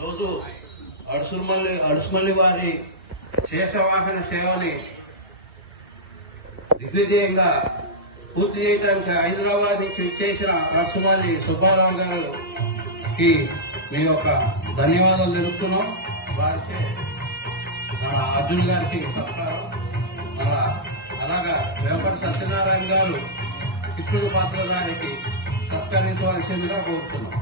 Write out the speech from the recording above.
ఈరోజు అడుసుమల్లి వారి శేషవాహన సేవని దిగ్విజయంగా పూర్తి చేయడానికి హైదరాబాద్ నుంచి ఇచ్చేసిన అడుసుమల్లి సుబ్బారావు గారికి మీ యొక్క ధన్యవాదాలు తెలుపుతున్నాం. వారికి మన అర్జున్ గారికి సత్కారం, అలాగా వెంకట సత్యనారాయణ గారు కృష్ణుడు పాత్ర గారికి సత్కరించవలసిందిగా కోరుతున్నాం.